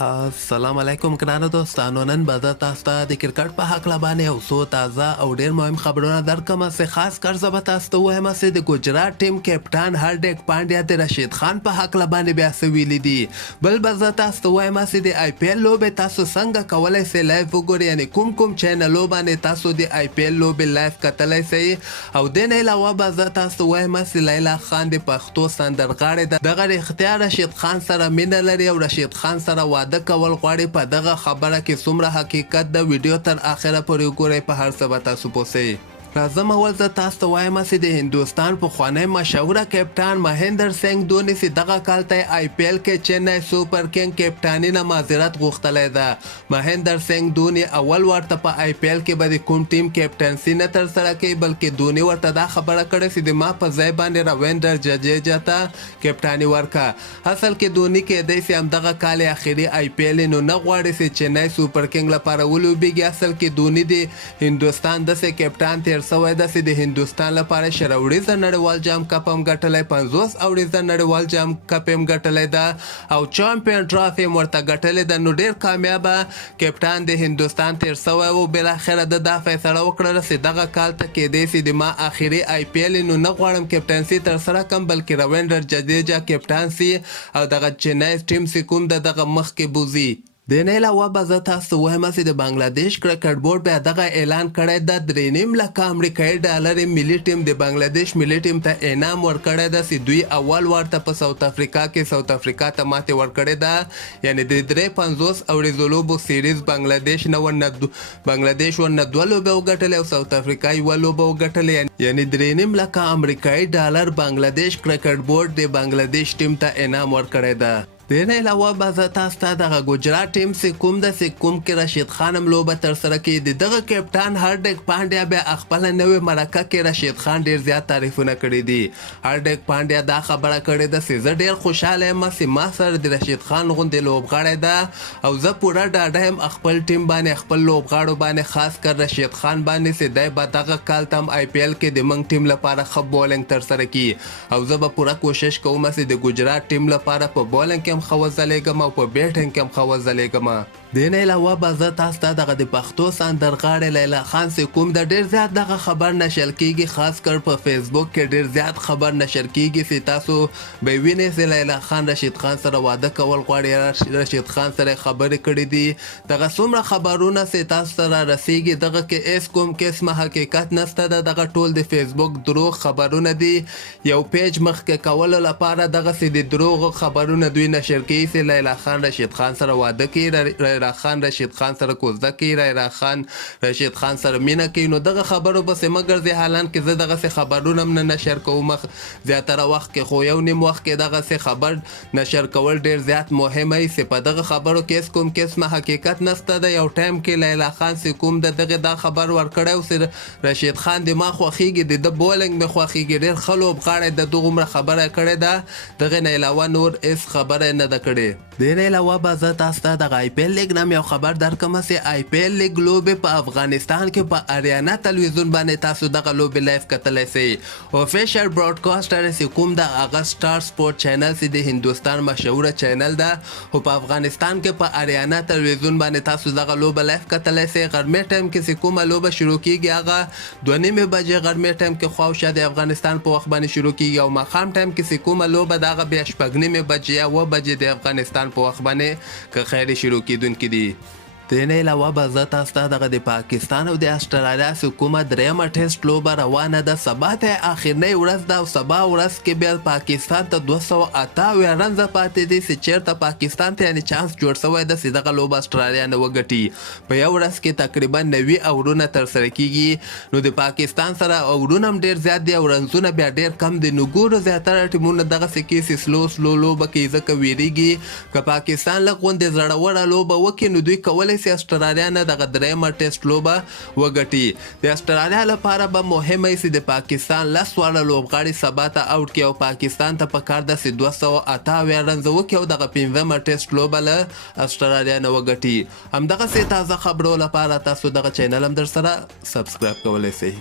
السلام علیکم ګرانو دوستانو. نن به زه تاسو ته د کرکټ په هکله باندې یو څو تازه او ډېر مهم خبرونه درکړم. چې خاص کر زه به تاسو ته ووایم چې د ګجرات ټیم کپټان هارډیک پانډیا د رشید خان په هکله باندې بیا څه ویلي دي. بل به زه تاسو ته ووایم چې د آی پی ایل لوبې تاسو څنګه کولی سئ لایف وګورئ، یعنې کوم چینلو باندې تاسو د آی پی ایل لوبې لایف کتلی سئ. او دې نه علاوه به زه تاسو ته ووایم چې لیلا خان د پښتو سندرغاړې ده. دغه رښتیا رشید خان سره مینه لري او رشید خان سره واده کول غواړي. په دغه خبره کې څومره حقیقت د ویډیو تر اخره پورې وګورئ، په هر څه به تاسو پوه سئ. راځم اول زه تاسو ته وایم چې د هندوستان پخوانی مشهوره کپټان مهندر سنګ دوني چې دغه کال ته آی پی ایل کې چنای سوپر کینګ کپټاني نه معذرت غوښتلی ده. مهندر سنګ دوني اول ورته په آی پی ایل کې به د کوم ټیم کپټنسي نه ترسره کوي، بلکې دوني ورته دا خبره کړې چې د ما په ځای باندې رویندر جډیجا ته کپټاني ورکړه. اصل کې دوني کېدی چې همدغه کال اخري آی پی ایل نو نه غواړي چې چنای سوپر کینګ لپاره ولوبېږي. اصل کې دوني د هندوستان داسې کپټان تېر سوی ده چې د هندوستان لپاره شل اوړیزه نړیوال جام کپ هم ګټلی، 50 اوړیزه نړیوال جام کپ هم ګټلی ده او چامپیون ټرافي هم ورته ګټلې ده. نو ډېر کامیابه کپټان د هندوستان تېر سوی و. بالاخره ده دا فیصله وکړله چې دغه کال ته کېدی چې د ما آخري آی پی ایل نو نه غواړم کپټنسي ترسره کړم، بلکې رویندر جډیجا کپټان سي او دغه چنای ټیم چې کوم ده دغه مخکې بوځي. د نه علاوه به زه تاسو ته ووایم چې د بنګلادیش کرکټ بورډ بیا دغه اعلان کړی ده 3.5 لکه امریکایي ډالر ملي ټیم د بنګلادیش ملي ټیم ته انعام ورکړی ده چې دوی اول ورته په ساوت افریقا کې ساوت افریقا ته ماتې ورکړې ده. یعنې د 53 اوړیزو لوبو سیریز بنګلادیش ورنه 2 لوبې وګټلې او ساوت افریقا 1 لوبه وګټلې. یعنې 3.5 لکه امریکایي ډالر بنګلادیش کرکټ بورډ د بنګلادیش ټیم ته انعام ورکړی ده. د نه علاوه به زه تاسو ته دغه ګجرات ټیم چې کوم ده چې کوم کې رشید خان هم لوبه ترسره کوي، د دغه کپټان هارډیک پانډیا بیا خپله نوې مرکه کې رشید خان ډېر زیات تعریفونه کړي دي. هارډیک پانډیا دا خبره کړې ده چې زه ډېر خوشحاله یم چې ما سره د رشید خان غوندې لوبغاړی ده او زه پوره ډاډه یم خپل ټیم باندې، خپل لوبغاړو باندې، خاص کر رشید خان باندې چې دی به دغه کال ته هم آی پی ایل کې د موږ ټیم لپاره ښه بولینګ ترسره کړي او زه به پوره کوشش کوم چې د ګجرات ټیم لپاره په بولینګ کې هم ښه وځلېږم او په بیټینګ کې هم ښه وځلېږم. د نه علاوه به زه تاسو ته دغه د پښتو سندرغاړې لیلا خان چې کوم د ډېر زیات دغه خبر نشر کېږي، خاص کر په فیسبوک کې ډېر زیات خبر نشر کېږي چې تاسو به وینئ چې لیلا خان رشید خان سره واده کول غواړي، رشید خان سره خبرې کړې دي. دغه څومره خبرونه چې تاسو سره رسیږي دغه کې هېڅ کوم قسمه حقیقت نشته ده. دغه ټول د فیسبوک دروغ خبرونه دي. یو پیج مخکې کولو لپاره دغسې د دروغو خبرونه دوی نشر کوي چې لیلا خان رشید خان سره واده کوي، لیلا خان رشید خان سره کوزده کوي، لیلا خان رشید خان سره مینه کوي. نو دغه خبرو پسې مه ګرځئ. حالان کې زه دغسې خبرونه هم نه نشر کوم زیاتره وخت کې، خو یو نیم وخت کې دغسې خبر نشر کول ډېر زیات مهمه وي چې په دغه خبرو کې هېڅ کوم قسمه حقیقت نشته ده. یو ټایم کې لیلا خان چې کوم د دغې دا خبر ورکړی و چې رشید خان د ما خوښېږي، د ده بولینګ مې خوښېږي، ډېر ښه لوبغاړی ده، دغومره خبره کړې ده. دغې نه علاوه نور هېڅ خبره نه ده کړې. د نه علاوه به زه تاسو ته دغه آی پی ایل لیګ نه یو خبر درکړم چې آی پی ایل لیګ لوبې په افغانستان کې په اریانا تلویزیون باندې تاسو دغه لوبې لایف کتلی سئ. افیشل براډکاسټر چې کوم ده هغه سټار سپورټ چینل چې د هندوستان مشهوره چینل ده، خو په افغانستان کې په اریانا تلویزیون باندې تاسو دغه لوبه لایف کتلی سئ. غرمې ټایم کې چې کومه لوبه شروع کېږي هغه 2:30 بجې غرمې ټایم کې خواوشا د افغانستان په وخت باندې شروع کېږي او ماښام ټایم کې چې کومه لوبه ده هغه بیا 6:30 بجې یا 7 بجې د افغانستان په وخت باندې که خیر شروع کېدونکي دي. د نه علاوه به زه تاسو ته دغه د پاکستان او د اسټرالیا چې کومه درېیمه ټیسټ لوبه روانه ده، سبا ته اخرنۍ ورځ ده او سبا ورځ کې بیا پاکستان ته 278 رنزه پاتې دي چې چېرته پاکستان ته یعنې چانس جوړ سوی ده چې دغه لوبه اسټرالیا نه وګټي. په یو ورځ کې تقریبا 90 اورونه ترسره کېږي. نو د پاکستان سره اورونه هم ډېر زیات دي او رنزونه بیا ډېر کم دي. نو ګورو زیاتره ټیمونه دغسې کې چې سلو لوبه کوي ځکه ویریږي که پاکستان لږ غوندې زړوره لوبه وکړي نو دوی کولی سي اسټرالیا نه دغه درېیمه ټیسټ لوبه وګټي. د اسټرالیا لپاره به مهمه چې د پاکستان 10 واړه لوبغاړي سبا ته آوټ کړي او پاکستان ته پکار ده چې 278 رنزه وکړي او دغه 5مه ټیسټ لوبه له اسټرالیا نه وګټي. همدغسې تازه خبرو لپاره تاسو دغه چینل هم در سره سبسکرایب کولی سئ.